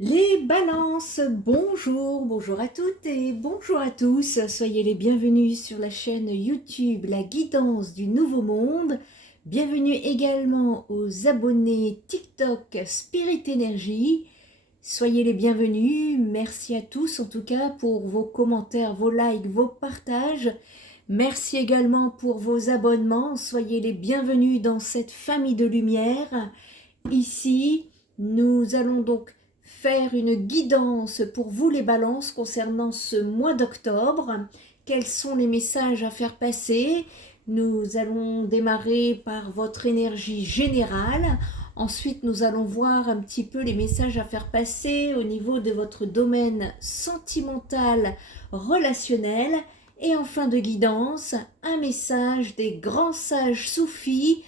Les balances, bonjour à toutes et bonjour à tous. Soyez les bienvenus sur la chaîne YouTube La Guidance du Nouveau Monde. Bienvenue également aux abonnés TikTok Spirit Energy. Soyez les bienvenus. Merci à tous en tout cas pour vos commentaires, vos likes, vos partages. Merci également pour vos abonnements. Soyez les bienvenus dans cette famille de lumière. Ici, nous allons donc faire une guidance pour vous les balances concernant ce mois d'octobre. Quels sont les messages à faire passer? Nous allons démarrer par votre énergie générale. Ensuite, nous allons voir un petit peu les messages à faire passer au niveau de votre domaine sentimental, relationnel. Et en fin de guidance, un message des grands sages soufis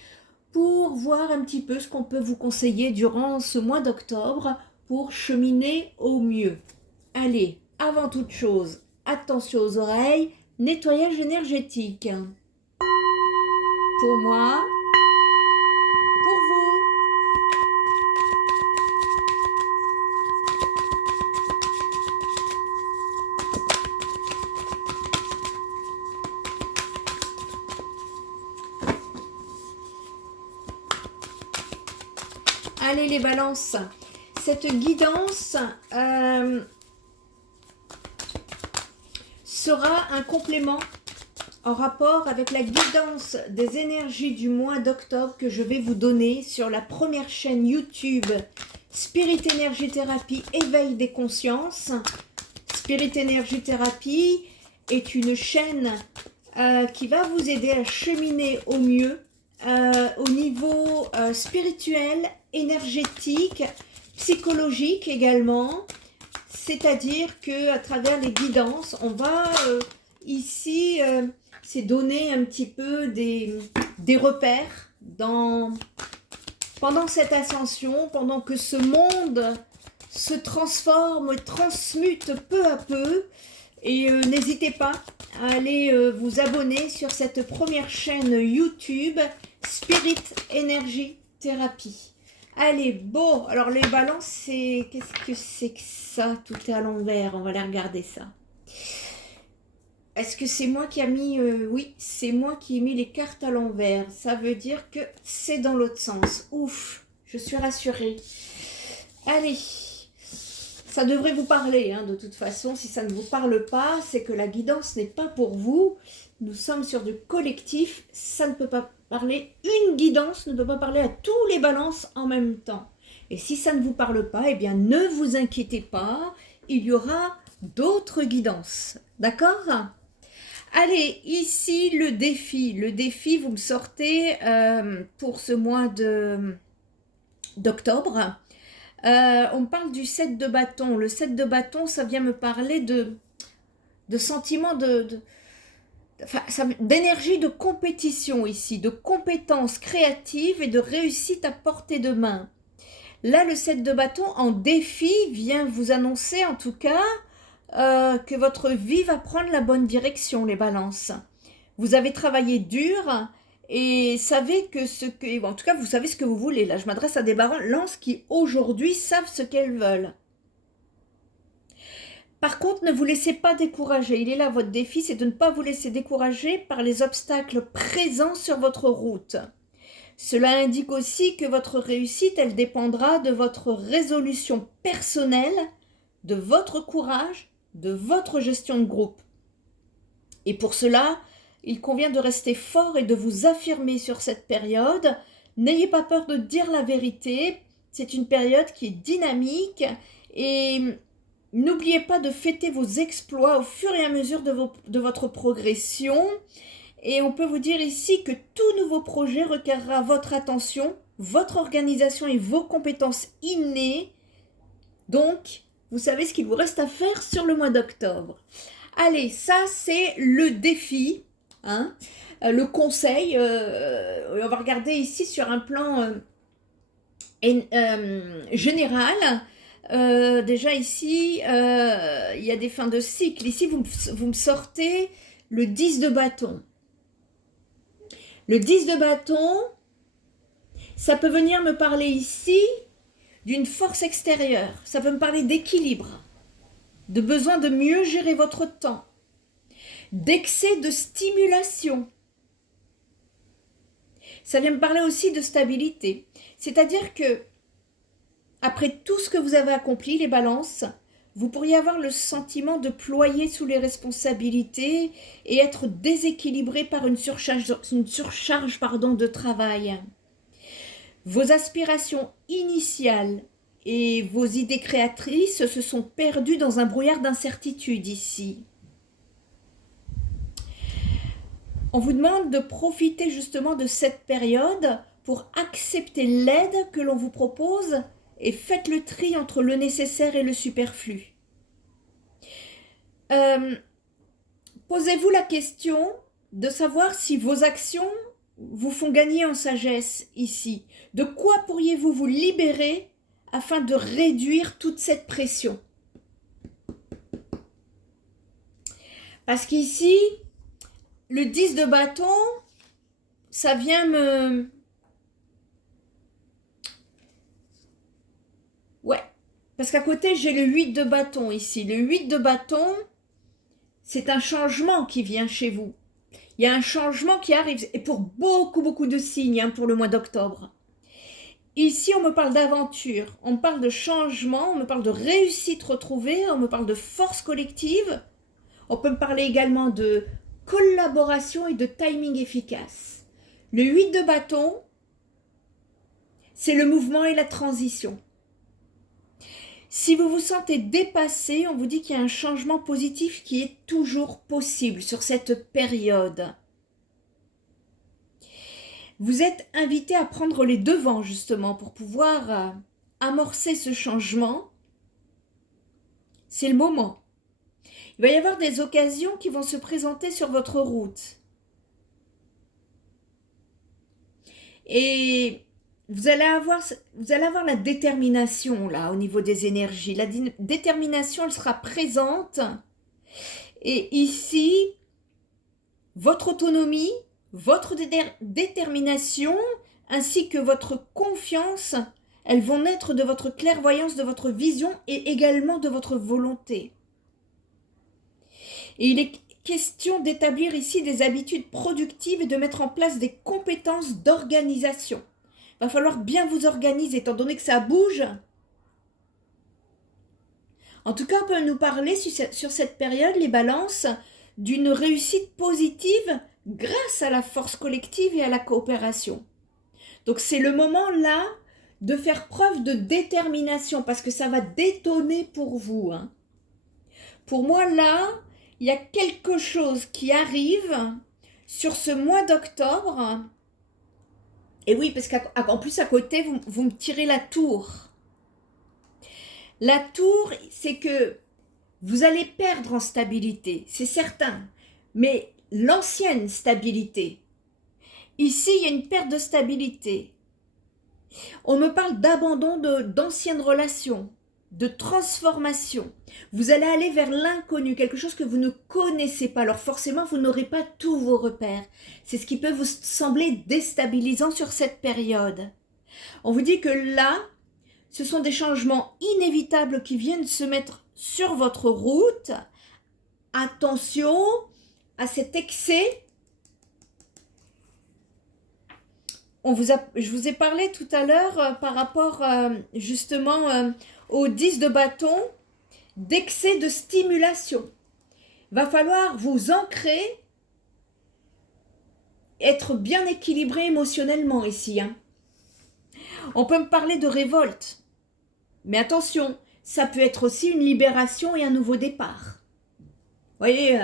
pour voir un petit peu ce qu'on peut vous conseiller durant ce mois d'octobre pour cheminer au mieux. Allez, avant toute chose, attention aux oreilles, nettoyage énergétique. Pour moi, pour vous. Allez les balances, cette guidance sera un complément en rapport avec la guidance des énergies du mois d'octobre que je vais vous donner sur la première chaîne YouTube Spirit Energy Therapy Éveil des consciences. Spirit Energy Therapy est une chaîne qui va vous aider à cheminer au mieux au niveau spirituel, énergétique, psychologique également. C'est-à-dire qu'à travers les guidances, on va ici c'est donner un petit peu des repères pendant cette ascension, pendant que ce monde se transforme, transmute peu à peu. Et n'hésitez pas à aller vous abonner sur cette première chaîne YouTube Spirit Energy Therapy. Allez, bon, alors les balances, qu'est-ce que c'est que ça? Tout est à l'envers, on va aller regarder ça. Est-ce que c'est moi qui a mis... oui, c'est moi qui ai mis les cartes à l'envers. Ça veut dire que c'est dans l'autre sens. Ouf, je suis rassurée. Allez, ça devrait vous parler, hein, de toute façon. Si ça ne vous parle pas, c'est que la guidance n'est pas pour vous. Nous sommes sur du collectif. Ça ne peut pas parler. Une guidance ne peut pas parler à tous les balances en même temps. Et si ça ne vous parle pas, eh bien, ne vous inquiétez pas. Il y aura d'autres guidances. D'accord ? Allez, ici, le défi. Le défi, vous le sortez pour ce mois d'octobre. On parle du 7 de bâton. Le 7 de bâton, ça vient me parler de sentiment d'énergie de compétition ici, de compétences créatives et de réussite à portée de main. Là, le 7 de bâton en défi vient vous annoncer en tout cas que votre vie va prendre la bonne direction, les balances. Vous avez travaillé dur et savez en tout cas, vous savez ce que vous voulez. Là, je m'adresse à des balances qui aujourd'hui savent ce qu'elles veulent. Par contre, ne vous laissez pas décourager. Il est là votre défi, c'est de ne pas vous laisser décourager par les obstacles présents sur votre route. Cela indique aussi que votre réussite, elle dépendra de votre résolution personnelle, de votre courage, de votre gestion de groupe. Et pour cela, il convient de rester fort et de vous affirmer sur cette période. N'ayez pas peur de dire la vérité. C'est une période qui est dynamique et n'oubliez pas de fêter vos exploits au fur et à mesure de votre progression. Et on peut vous dire ici que tout nouveau projet requerra votre attention, votre organisation et vos compétences innées. Donc, vous savez ce qu'il vous reste à faire sur le mois d'octobre. Allez, ça c'est le défi, hein, le conseil. On va regarder ici sur un plan général. Déjà ici, il y a des fins de cycle. Ici, vous me sortez le 10 de bâton. Le 10 de bâton, ça peut venir me parler ici d'une force extérieure. Ça peut me parler d'équilibre, de besoin de mieux gérer votre temps, d'excès de stimulation. Ça vient me parler aussi de stabilité. C'est-à-dire que, après tout ce que vous avez accompli, les balances, vous pourriez avoir le sentiment de ployer sous les responsabilités et être déséquilibré par une surcharge de travail. Vos aspirations initiales et vos idées créatrices se sont perdues dans un brouillard d'incertitude ici. On vous demande de profiter justement de cette période pour accepter l'aide que l'on vous propose et faites le tri entre le nécessaire et le superflu. Posez-vous la question de savoir si vos actions vous font gagner en sagesse ici. De quoi pourriez-vous vous libérer afin de réduire toute cette pression? Parce qu'ici, le 10 de bâton, ça vient me... Ouais, parce qu'à côté, j'ai le 8 de bâton ici. Le 8 de bâton, c'est un changement qui vient chez vous. Il y a un changement qui arrive, et pour beaucoup de signes, pour le mois d'octobre. Ici, on me parle d'aventure, on me parle de changement, on me parle de réussite retrouvée, on me parle de force collective. On peut me parler également de collaboration et de timing efficace. Le 8 de bâton, c'est le mouvement et la transition. Si vous vous sentez dépassé, on vous dit qu'il y a un changement positif qui est toujours possible sur cette période. Vous êtes invité à prendre les devants justement pour pouvoir amorcer ce changement. C'est le moment. Il va y avoir des occasions qui vont se présenter sur votre route. Et vous allez avoir la détermination là au niveau des énergies. La détermination, elle sera présente. Et ici, votre autonomie, votre détermination, ainsi que votre confiance, elles vont naître de votre clairvoyance, de votre vision et également de votre volonté. Et il est question d'établir ici des habitudes productives et de mettre en place des compétences d'organisation. Il va falloir bien vous organiser, étant donné que ça bouge. En tout cas, on peut nous parler sur cette période, les balances, d'une réussite positive grâce à la force collective et à la coopération. Donc c'est le moment là de faire preuve de détermination parce que ça va détonner pour vous. Pour moi là, il y a quelque chose qui arrive sur ce mois d'octobre. Et oui, parce qu'en plus à côté, vous me tirez la tour. La tour, c'est que vous allez perdre en stabilité, c'est certain. Mais l'ancienne stabilité, ici, il y a une perte de stabilité. On me parle d'abandon d'anciennes relations, de transformation. Vous allez aller vers l'inconnu, quelque chose que vous ne connaissez pas. Alors forcément, vous n'aurez pas tous vos repères. C'est ce qui peut vous sembler déstabilisant sur cette période. On vous dit que là, ce sont des changements inévitables qui viennent se mettre sur votre route. Attention à cet excès. Je vous ai parlé tout à l'heure par rapport justement au 10 de bâton, d'excès de stimulation. Va falloir vous ancrer, être bien équilibré émotionnellement ici. On peut me parler de révolte. Mais attention, ça peut être aussi une libération et un nouveau départ. Vous voyez,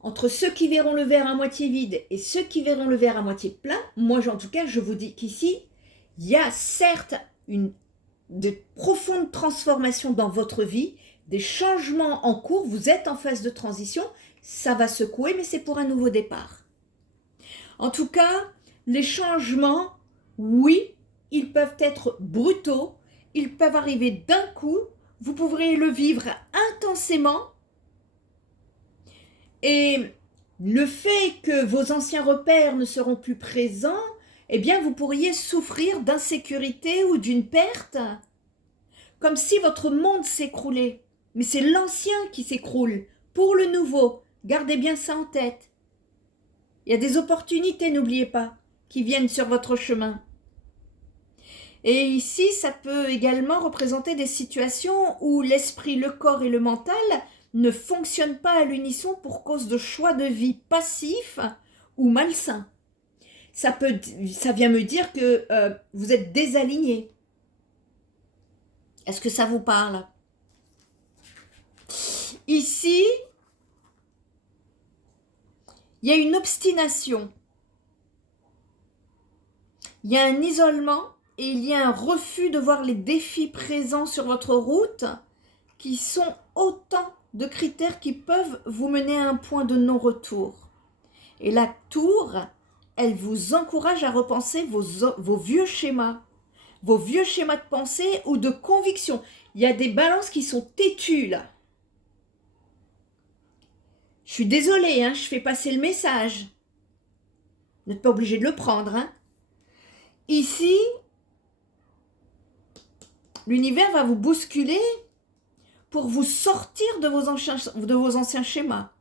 entre ceux qui verront le verre à moitié vide et ceux qui verront le verre à moitié plein, moi en tout cas, je vous dis qu'ici, il y a certes de profondes transformations dans votre vie, des changements en cours, vous êtes en phase de transition, ça va secouer, mais c'est pour un nouveau départ. En tout cas, les changements, oui, ils peuvent être brutaux, ils peuvent arriver d'un coup, vous pourrez le vivre intensément. Et le fait que vos anciens repères ne seront plus présents, eh bien vous pourriez souffrir d'insécurité ou d'une perte comme si votre monde s'écroulait. Mais c'est l'ancien qui s'écroule pour le nouveau. Gardez bien ça en tête. Il y a des opportunités, n'oubliez pas, qui viennent sur votre chemin. Et ici, ça peut également représenter des situations où l'esprit, le corps et le mental ne fonctionnent pas à l'unisson pour cause de choix de vie passifs ou malsains. Ça vient me dire que vous êtes désaligné. Est-ce que ça vous parle? Ici, il y a une obstination. Il y a un isolement et il y a un refus de voir les défis présents sur votre route qui sont autant de critères qui peuvent vous mener à un point de non-retour. Et la tour, elle vous encourage à repenser vos vieux schémas de pensée ou de conviction. Il y a des balances qui sont têtues là. Je suis désolée, je fais passer le message. Vous n'êtes pas obligé de le prendre. Ici, l'univers va vous bousculer pour vous sortir de vos anciens schémas.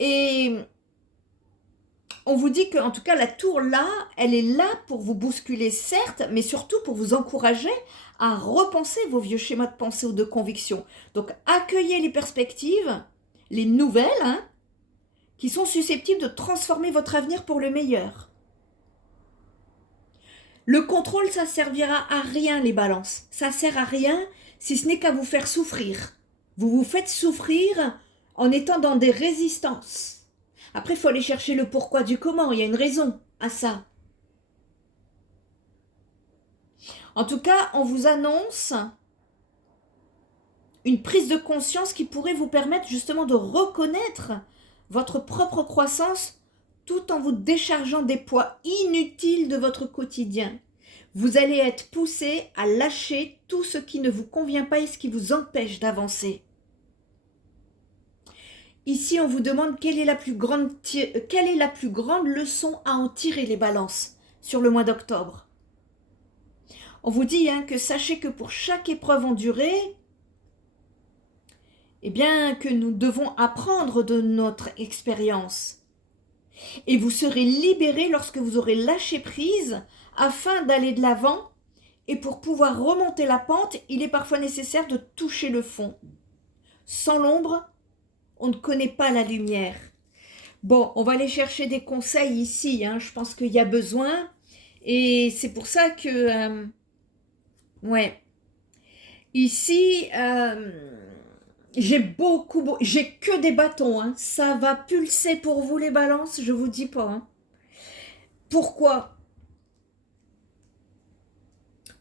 Et on vous dit qu'en tout cas, la tour là, elle est là pour vous bousculer, certes, mais surtout pour vous encourager à repenser vos vieux schémas de pensée ou de conviction. Donc, accueillez les perspectives, les nouvelles, qui sont susceptibles de transformer votre avenir pour le meilleur. Le contrôle, ça servira à rien, les balances. Ça sert à rien si ce n'est qu'à vous faire souffrir. Vous vous faites souffrir en étant dans des résistances. Après, il faut aller chercher le pourquoi du comment. Il y a une raison à ça. En tout cas, on vous annonce une prise de conscience qui pourrait vous permettre justement de reconnaître votre propre croissance tout en vous déchargeant des poids inutiles de votre quotidien. Vous allez être poussé à lâcher tout ce qui ne vous convient pas et ce qui vous empêche d'avancer. Ici, on vous demande quelle est la plus grande leçon à en tirer, les balances, sur le mois d'octobre. On vous dit que sachez que pour chaque épreuve endurée, eh bien, que nous devons apprendre de notre expérience. Et vous serez libérés lorsque vous aurez lâché prise afin d'aller de l'avant. Et pour pouvoir remonter la pente, il est parfois nécessaire de toucher le fond. Sans l'ombre, on ne connaît pas la lumière. Bon, on va aller chercher des conseils ici. Je pense qu'il y a besoin. Et c'est pour ça que... Ici... j'ai que des bâtons, ça va pulser pour vous les balances, je vous dis pas. Pourquoi?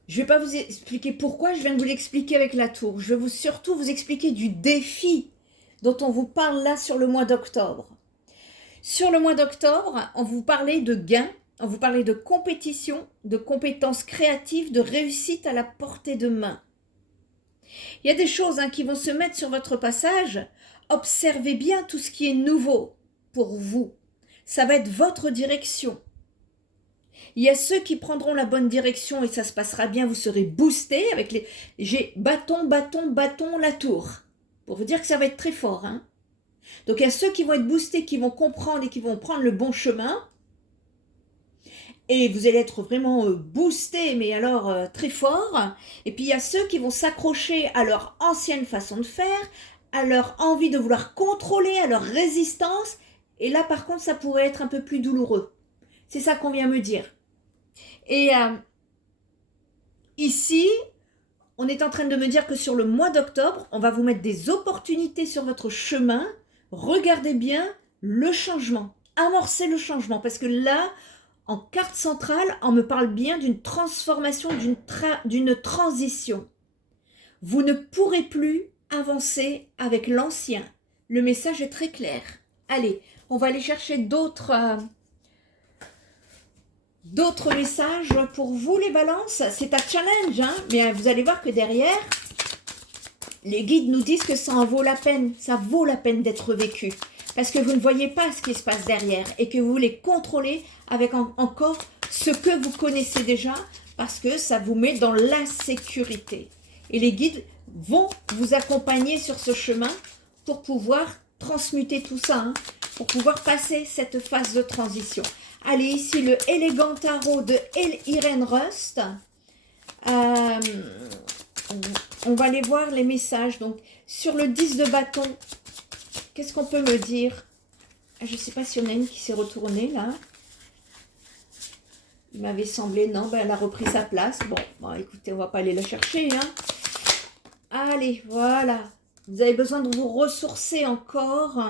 Je vais pas vous expliquer pourquoi, je viens de vous l'expliquer avec la tour. Je vais surtout vous expliquer du défi dont on vous parle là sur le mois d'octobre. Sur le mois d'octobre, on vous parlait de gains, on vous parlait de compétition, de compétences créatives, de réussite à la portée de main. Il y a des choses qui vont se mettre sur votre passage. Observez bien tout ce qui est nouveau pour vous. Ça va être votre direction. Il y a ceux qui prendront la bonne direction et ça se passera bien. Vous serez boosté avec j'ai bâton, la tour. Pour vous dire que ça va être très fort. Donc il y a ceux qui vont être boostés, qui vont comprendre et qui vont prendre le bon chemin. Et vous allez être vraiment boosté, mais alors très fort. Et puis il y a ceux qui vont s'accrocher à leur ancienne façon de faire, à leur envie de vouloir contrôler, à leur résistance. Et là, par contre, ça pourrait être un peu plus douloureux. C'est ça qu'on vient me dire. Et ici, on est en train de me dire que sur le mois d'octobre, on va vous mettre des opportunités sur votre chemin. Regardez bien le changement. Amorcez le changement. Parce que là... En carte centrale, on me parle bien d'une transformation, d'une transition. Vous ne pourrez plus avancer avec l'ancien. Le message est très clair. Allez, on va aller chercher d'autres messages pour vous les balances. C'est un challenge, mais vous allez voir que derrière, les guides nous disent que ça en vaut la peine. Ça vaut la peine d'être vécu. Parce que vous ne voyez pas ce qui se passe derrière et que vous voulez contrôler avec encore ce que vous connaissez déjà parce que ça vous met dans la sécurité. Et les guides vont vous accompagner sur ce chemin pour pouvoir transmuter tout ça, hein, pour pouvoir passer cette phase de transition. Allez, ici le élégant tarot de Irène Rust. On va aller voir les messages. Donc, sur le 10 de bâton, qu'est-ce qu'on peut me dire? Je ne sais pas s'il y en a une qui s'est retournée là. Il m'avait semblé, non, ben, elle a repris sa place. Bon, écoutez, on ne va pas aller la chercher. Hein. Allez, voilà. Vous avez besoin de vous ressourcer encore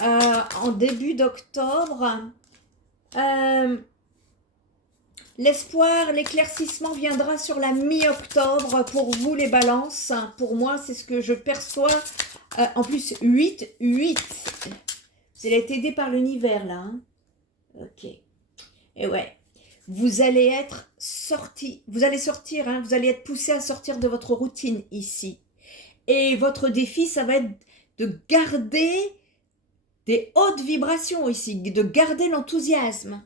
en début d'octobre. L'espoir, l'éclaircissement viendra sur la mi-octobre pour vous les balances. Pour moi, c'est ce que je perçois. En plus, 8. Vous allez être aidé par l'univers là. Hein. Ok. Et ouais. Vous allez être sorti. Vous allez sortir. Hein, vous allez être poussé à sortir de votre routine ici. Et votre défi, ça va être de garder des hautes vibrations ici. De garder l'enthousiasme.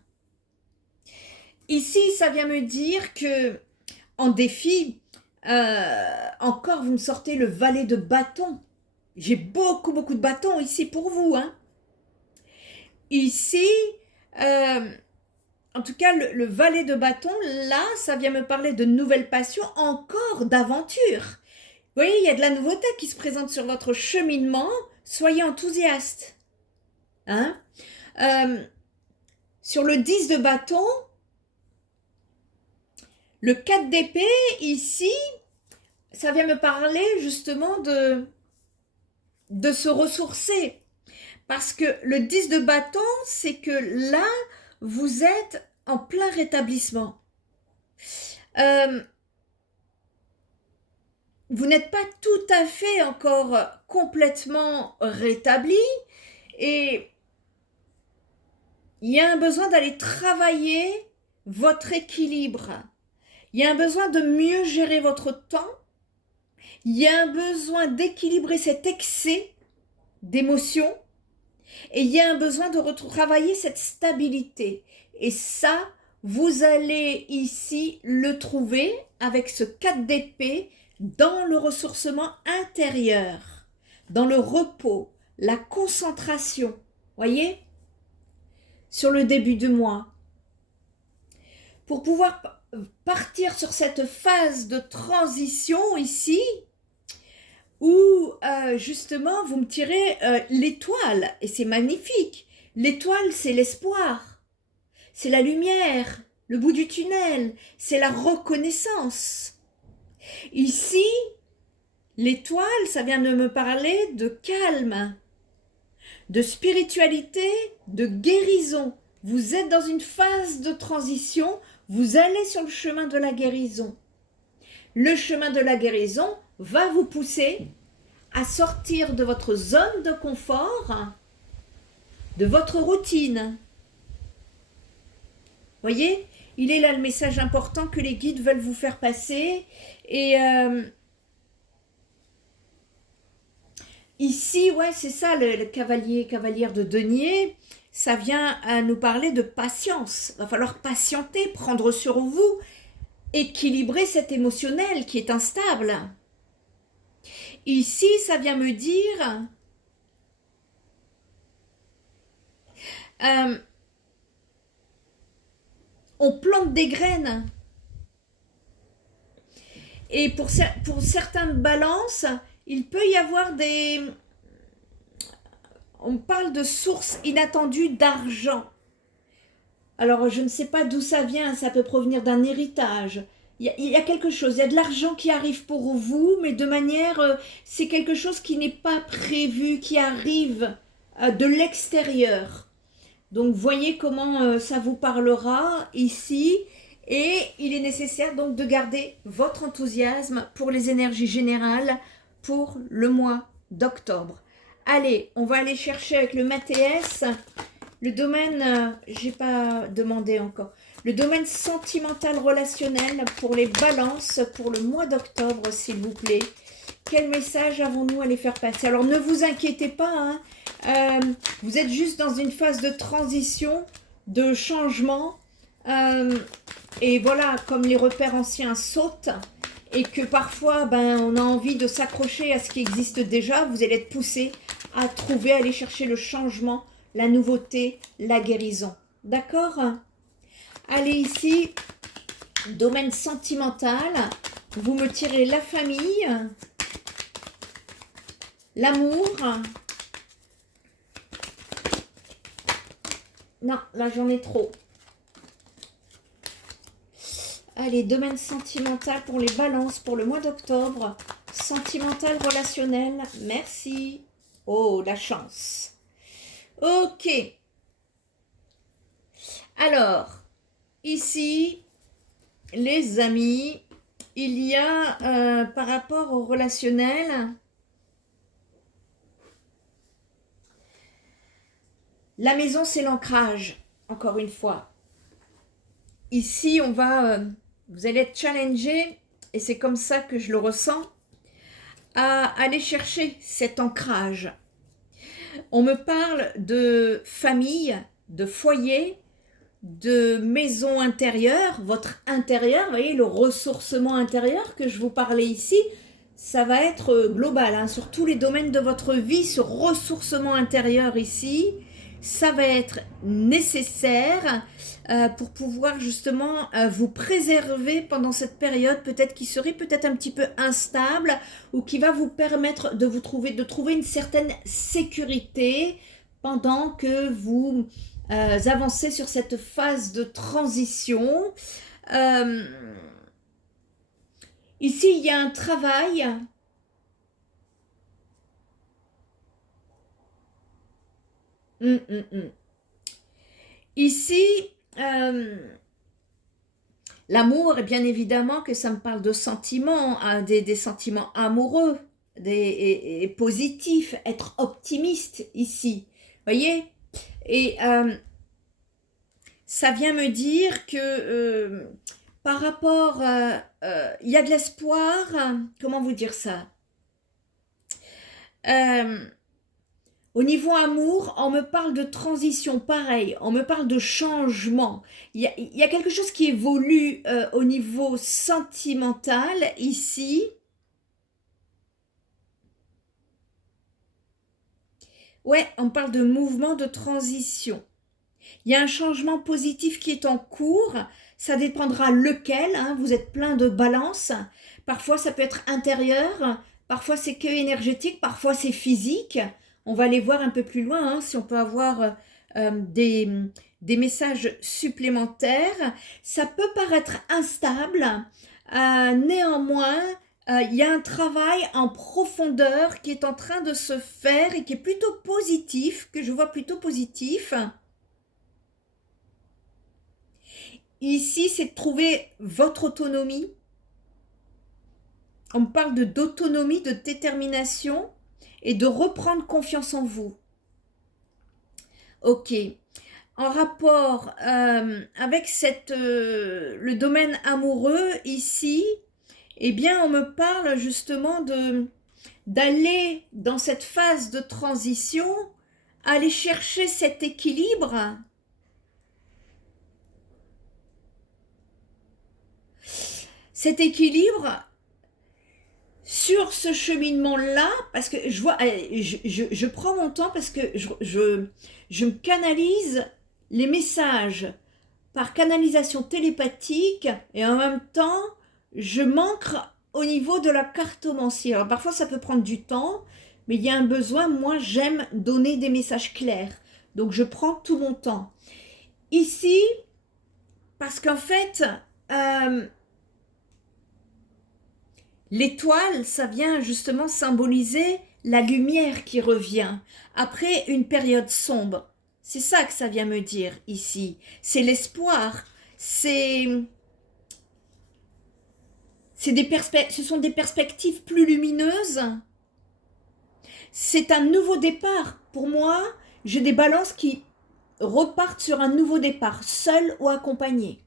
Ici, ça vient me dire que en défi, encore vous me sortez le valet de bâton. J'ai beaucoup de bâtons ici pour vous. Hein. Ici, en tout cas, le valet de bâton, là, ça vient me parler de nouvelles passions, encore d'aventures. Vous voyez, il y a de la nouveauté qui se présente sur votre cheminement. Soyez enthousiaste. Hein. Sur le 10 de bâton, le 4 d'épée, ici, ça vient me parler justement de se ressourcer. Parce que le 10 de bâton, c'est que là, vous êtes en plein rétablissement. Vous n'êtes pas tout à fait encore complètement rétabli et il y a un besoin d'aller travailler votre équilibre. Il y a un besoin de mieux gérer votre temps. Il y a un besoin d'équilibrer cet excès d'émotions. Et il y a un besoin de retravailler cette stabilité. Et ça, vous allez ici le trouver avec ce 4 d'épée dans le ressourcement intérieur, dans le repos, la concentration. Voyez? Sur le début du mois. Pour pouvoir partir sur cette phase de transition ici, où justement vous me tirez l'étoile, et c'est magnifique. L'étoile, c'est l'espoir, c'est la lumière, le bout du tunnel, c'est la reconnaissance. Ici, l'étoile, ça vient de me parler de calme, de spiritualité, de guérison. Vous êtes dans une phase de transition, vous allez sur le chemin de la guérison. Le chemin de la guérison va vous pousser à sortir de votre zone de confort, de votre routine. Voyez, il est là le message important que les guides veulent vous faire passer. Et ici, ouais, c'est ça, le cavalière de denier, ça vient à nous parler de patience. Il va falloir patienter, prendre sur vous, équilibrer cet émotionnel qui est instable. Ici, ça vient me dire on plante des graines. Et pour certaines balances, il peut y avoir des... On parle de sources inattendues d'argent. Alors, je ne sais pas d'où ça vient, ça peut provenir d'un héritage. Il y a quelque chose, il y a de l'argent qui arrive pour vous, mais de manière, c'est quelque chose qui n'est pas prévu, qui arrive de l'extérieur. Donc, voyez comment ça vous parlera ici. Et il est nécessaire donc de garder votre enthousiasme pour les énergies générales pour le mois d'octobre. Allez, on va aller chercher avec le Mathéès. Le domaine, j'ai pas demandé encore. Le domaine sentimental relationnel pour les balances pour le mois d'octobre, s'il vous plaît. Quel message avons-nous à les faire passer? Alors, ne vous inquiétez pas, hein, vous êtes juste dans une phase de transition, de changement. Et voilà, comme les repères anciens sautent et que parfois, on a envie de s'accrocher à ce qui existe déjà, vous allez être poussé à trouver, à aller chercher le changement, la nouveauté, la guérison. D'accord? Allez ici, domaine sentimental, vous me tirez la famille, l'amour. Non, là j'en ai trop. Allez, domaine sentimental pour les balances pour le mois d'octobre. Sentimental, relationnel, merci. Oh, la chance. Ok. Alors, ici, les amis, il y a par rapport au relationnel, la maison c'est l'ancrage, encore une fois. Ici, vous allez être challengé, et c'est comme ça que je le ressens, à aller chercher cet ancrage. On me parle de famille, de foyer, de maison intérieure, votre intérieur, vous voyez, le ressourcement intérieur que je vous parlais ici, ça va être global, hein, sur tous les domaines de votre vie, ce ressourcement intérieur ici, ça va être nécessaire pour pouvoir justement vous préserver pendant cette période peut-être qui serait peut-être un petit peu instable ou qui va vous permettre de trouver une certaine sécurité pendant que vous avancez sur cette phase de transition. Ici, il y a un travail. Ici, l'amour, et bien évidemment que ça me parle de sentiments, hein, des sentiments amoureux, et positifs, être optimiste ici. Voyez? Et ça vient me dire que par rapport, il y a de l'espoir, comment vous dire ça? Au niveau amour, on me parle de transition, pareil, on me parle de changement. Il y a quelque chose qui évolue au niveau sentimental ici. Ouais, on parle de mouvement de transition. Il y a un changement positif qui est en cours. Ça dépendra lequel, hein, vous êtes plein de balance. Parfois, ça peut être intérieur. Parfois, c'est que énergétique. Parfois, c'est physique. On va aller voir un peu plus loin, hein, si on peut avoir des messages supplémentaires. Ça peut paraître instable. Néanmoins, il y a un travail en profondeur qui est en train de se faire et qui est plutôt positif, que je vois plutôt positif. Ici, c'est de trouver votre autonomie. On me parle d'autonomie, de détermination et de reprendre confiance en vous. Ok. En rapport avec le domaine amoureux ici, eh bien, on me parle justement d'aller dans cette phase de transition, aller chercher cet équilibre. Cet équilibre sur ce cheminement-là, parce que je vois, je prends mon temps parce que je me canalise les messages par canalisation télépathique et en même temps, je m'ancre au niveau de la cartomancie. Alors parfois, ça peut prendre du temps, mais il y a un besoin. Moi, j'aime donner des messages clairs. Donc, je prends tout mon temps. Ici, parce qu'en fait, l'étoile, ça vient justement symboliser la lumière qui revient après une période sombre. C'est ça que ça vient me dire ici. C'est l'espoir. Ce sont des perspectives plus lumineuses. C'est un nouveau départ. Pour moi, j'ai des balances qui repartent sur un nouveau départ, seul ou accompagné.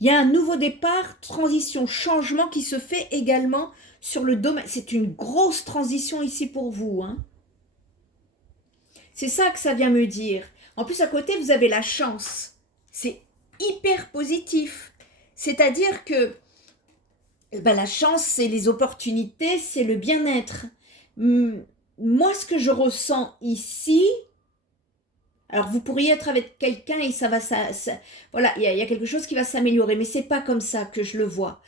Il y a un nouveau départ, transition, changement qui se fait également sur le domaine. C'est une grosse transition ici pour vous, hein. C'est ça que ça vient me dire. En plus, à côté, vous avez la chance. C'est hyper positif. C'est-à-dire que ben, la chance, c'est les opportunités, c'est le bien-être. Moi, ce que je ressens ici, alors vous pourriez être avec quelqu'un et ça va, voilà, il y a quelque chose qui va s'améliorer, mais c'est pas comme ça que je le vois.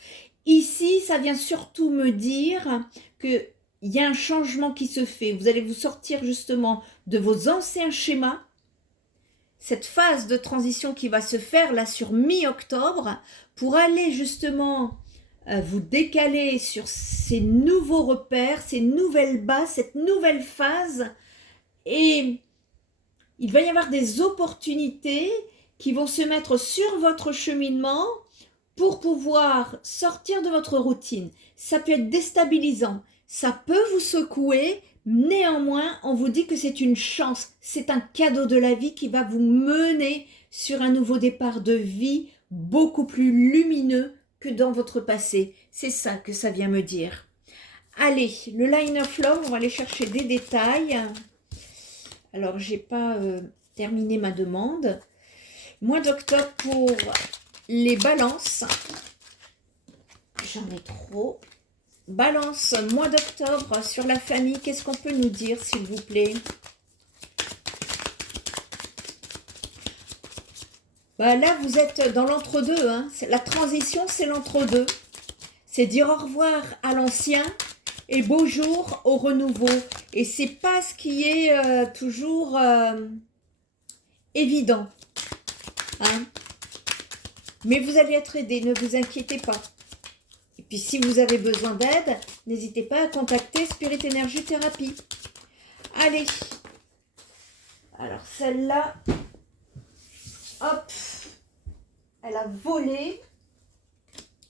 Ici, ça vient surtout me dire que il y a un changement qui se fait. Vous allez vous sortir justement de vos anciens schémas. Cette phase de transition qui va se faire là sur mi-octobre pour aller justement vous décaler sur ces nouveaux repères, ces nouvelles bases, cette nouvelle phase. Et il va y avoir des opportunités qui vont se mettre sur votre cheminement pour pouvoir sortir de votre routine. Ça peut être déstabilisant, ça peut vous secouer, néanmoins, on vous dit que c'est une chance, c'est un cadeau de la vie qui va vous mener sur un nouveau départ de vie beaucoup plus lumineux que dans votre passé. C'est ça que ça vient me dire. Allez, le Line of Love, on va aller chercher des détails. Alors, j'ai pas terminé ma demande. Mois d'octobre pour les balances. J'en ai trop. Balance, mois d'octobre sur la famille. Qu'est-ce qu'on peut nous dire, s'il vous plaît? Bah là, vous êtes dans l'entre-deux. Hein. La transition, c'est l'entre-deux. C'est dire au revoir à l'ancien et beau jour au renouveau. Et c'est pas ce qui est toujours évident. Hein. Mais vous allez être aidé, ne vous inquiétez pas. Et puis si vous avez besoin d'aide, n'hésitez pas à contacter Spirit Energy Thérapie. Allez. Alors celle-là, hop, elle a volé.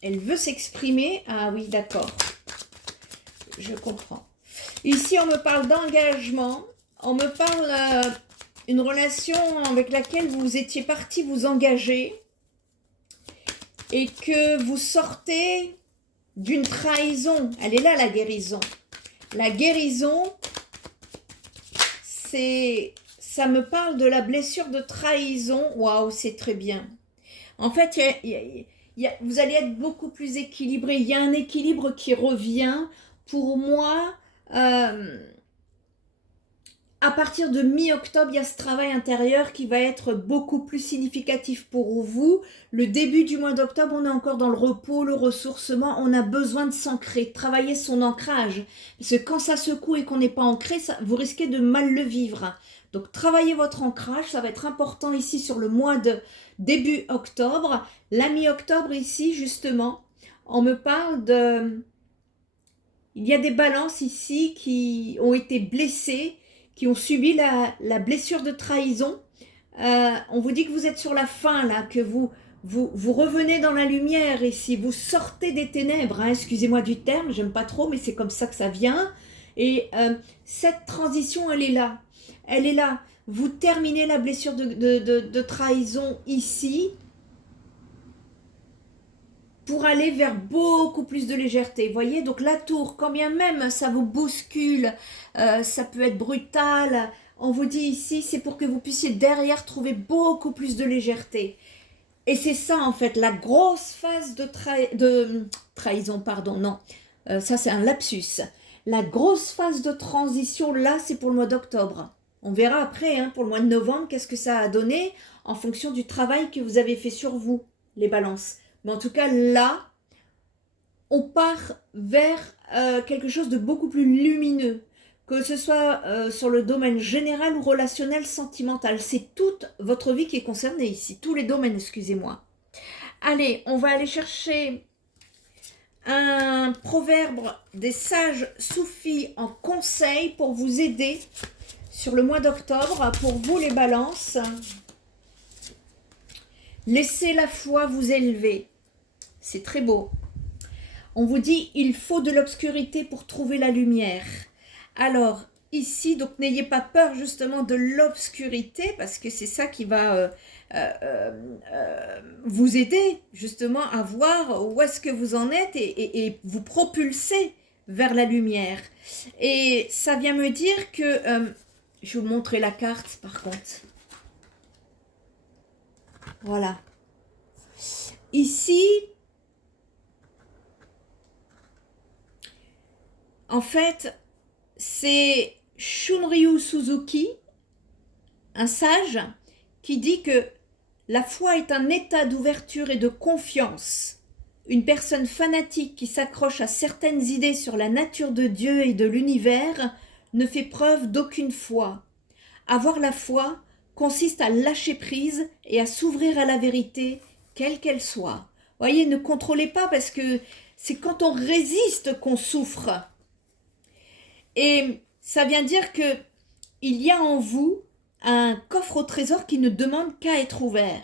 Elle veut s'exprimer. Ah oui, d'accord. Je comprends. Ici, on me parle d'engagement. On me parle d'une relation avec laquelle vous étiez parti vous engager et que vous sortez d'une trahison. Elle est là, la guérison. La guérison, ça me parle de la blessure de trahison. Waouh, c'est très bien. En fait, vous allez être beaucoup plus équilibré. Il y a un équilibre qui revient. Pour moi, à partir de mi-octobre, il y a ce travail intérieur qui va être beaucoup plus significatif pour vous. Le début du mois d'octobre, on est encore dans le repos, le ressourcement. On a besoin de s'ancrer, de travailler son ancrage. Parce que quand ça secoue et qu'on n'est pas ancré, vous risquez de mal le vivre. Donc, travaillez votre ancrage. Ça va être important ici sur le mois de début octobre. La mi-octobre ici, justement, on me parle de... Il y a des balances ici qui ont été blessées, qui ont subi la blessure de trahison. On vous dit que vous êtes sur la fin, là, que vous revenez dans la lumière ici, vous sortez des ténèbres, hein, excusez-moi du terme, j'aime pas trop, mais c'est comme ça que ça vient. Et cette transition, elle est là. Elle est là. Vous terminez la blessure de trahison ici, pour aller vers beaucoup plus de légèreté. Vous voyez, donc la tour, quand bien même ça vous bouscule, ça peut être brutal, on vous dit ici, c'est pour que vous puissiez derrière trouver beaucoup plus de légèreté. Et c'est ça en fait, la grosse phase de trahison, pardon, non, ça c'est un lapsus. La grosse phase de transition, là, c'est pour le mois d'octobre. On verra après, hein, pour le mois de novembre, qu'est-ce que ça a donné en fonction du travail que vous avez fait sur vous, les balances. Mais en tout cas, là, on part vers quelque chose de beaucoup plus lumineux. Que ce soit sur le domaine général ou relationnel, sentimental. C'est toute votre vie qui est concernée ici. Tous les domaines, excusez-moi. Allez, on va aller chercher un proverbe des sages soufis en conseil pour vous aider sur le mois d'octobre. Pour vous, les balances, laissez la foi vous élever. C'est très beau. On vous dit, il faut de l'obscurité pour trouver la lumière. Alors, ici, donc n'ayez pas peur justement de l'obscurité, parce que c'est ça qui va vous aider justement à voir où est-ce que vous en êtes et vous propulser vers la lumière. Et ça vient me dire que... je vais vous montrer la carte par contre. Voilà. Ici, en fait, c'est Shunryu Suzuki, un sage, qui dit que la foi est un état d'ouverture et de confiance. Une personne fanatique qui s'accroche à certaines idées sur la nature de Dieu et de l'univers ne fait preuve d'aucune foi. Avoir la foi consiste à lâcher prise et à s'ouvrir à la vérité, quelle qu'elle soit. Voyez, ne contrôlez pas parce que c'est quand on résiste qu'on souffre. Et ça vient dire que il y a en vous un coffre au trésor qui ne demande qu'à être ouvert.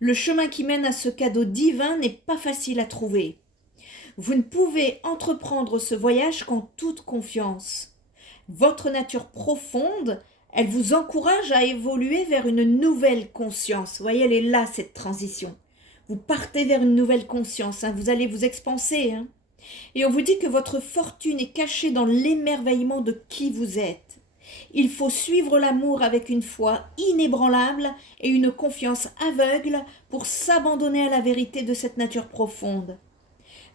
Le chemin qui mène à ce cadeau divin n'est pas facile à trouver. Vous ne pouvez entreprendre ce voyage qu'en toute confiance. Votre nature profonde, elle vous encourage à évoluer vers une nouvelle conscience. Vous voyez, elle est là, cette transition. Vous partez vers une nouvelle conscience, hein. Vous allez vous expanser. Hein. Et on vous dit que votre fortune est cachée dans l'émerveillement de qui vous êtes. Il faut suivre l'amour avec une foi inébranlable et une confiance aveugle pour s'abandonner à la vérité de cette nature profonde.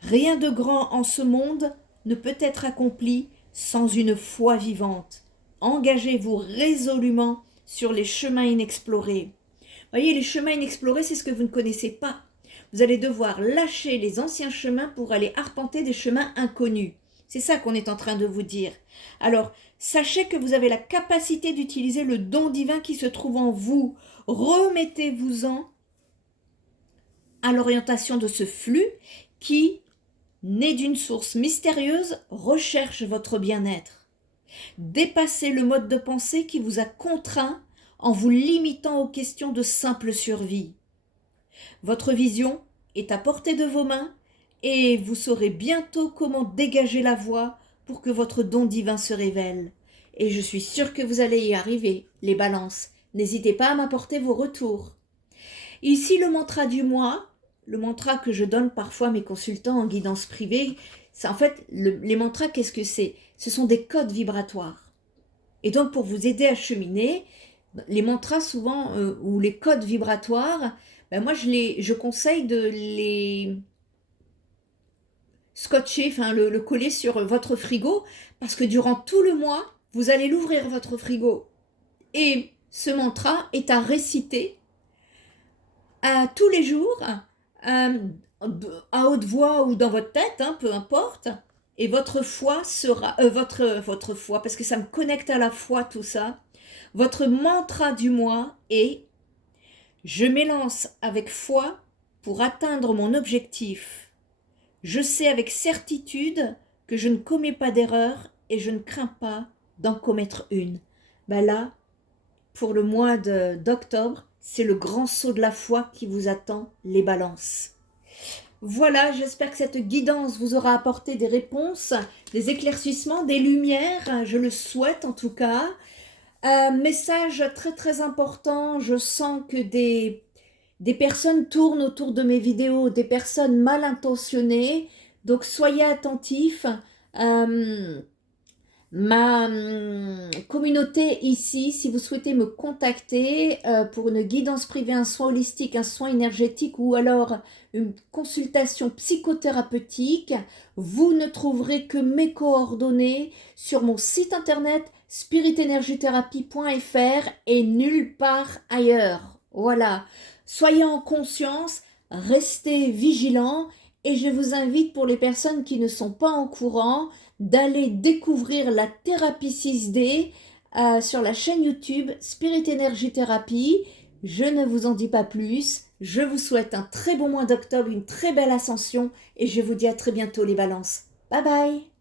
Rien de grand en ce monde ne peut être accompli sans une foi vivante. Engagez-vous résolument sur les chemins inexplorés. Voyez, les chemins inexplorés, c'est ce que vous ne connaissez pas. Vous allez devoir lâcher les anciens chemins pour aller arpenter des chemins inconnus. C'est ça qu'on est en train de vous dire. Alors, sachez que vous avez la capacité d'utiliser le don divin qui se trouve en vous. Remettez-vous-en à l'orientation de ce flux qui, né d'une source mystérieuse, recherche votre bien-être. Dépassez le mode de pensée qui vous a contraint en vous limitant aux questions de simple survie. Votre vision est à portée de vos mains et vous saurez bientôt comment dégager la voie pour que votre don divin se révèle. Et je suis sûre que vous allez y arriver, les balances. N'hésitez pas à m'apporter vos retours. Ici, le mantra du mois, le mantra que je donne parfois à mes consultants en guidance privée, c'est en fait, les mantras, qu'est-ce que c'est? Ce sont des codes vibratoires. Et donc, pour vous aider à cheminer, les mantras souvent, ou les codes vibratoires, ben moi, je conseille de les scotcher, enfin le coller sur votre frigo, parce que durant tout le mois, vous allez l'ouvrir, votre frigo. Et ce mantra est à réciter tous les jours, à haute voix ou dans votre tête, hein, peu importe. Et votre foi sera, votre foi, parce que ça me connecte à la foi tout ça. Votre mantra du mois est: je m'élance avec foi pour atteindre mon objectif. Je sais avec certitude que je ne commets pas d'erreur et je ne crains pas d'en commettre une. Ben là, pour le mois d'octobre, c'est le grand saut de la foi qui vous attend, les balances. Voilà, j'espère que cette guidance vous aura apporté des réponses, des éclaircissements, des lumières, je le souhaite en tout cas. Message très très important, je sens que des personnes tournent autour de mes vidéos, des personnes mal intentionnées, donc soyez attentifs. Ma communauté ici, si vous souhaitez me contacter pour une guidance privée, un soin holistique, un soin énergétique ou alors une consultation psychothérapeutique, vous ne trouverez que mes coordonnées sur mon site internet spiritenergithérapie.fr et nulle part ailleurs. Voilà, soyez en conscience, restez vigilants et je vous invite, pour les personnes qui ne sont pas en courant, d'aller découvrir la thérapie 6D sur la chaîne YouTube Spirit Energy Therapy. Je ne vous en dis pas plus. Je vous souhaite un très bon mois d'octobre, une très belle ascension et je vous dis à très bientôt les balances. Bye bye!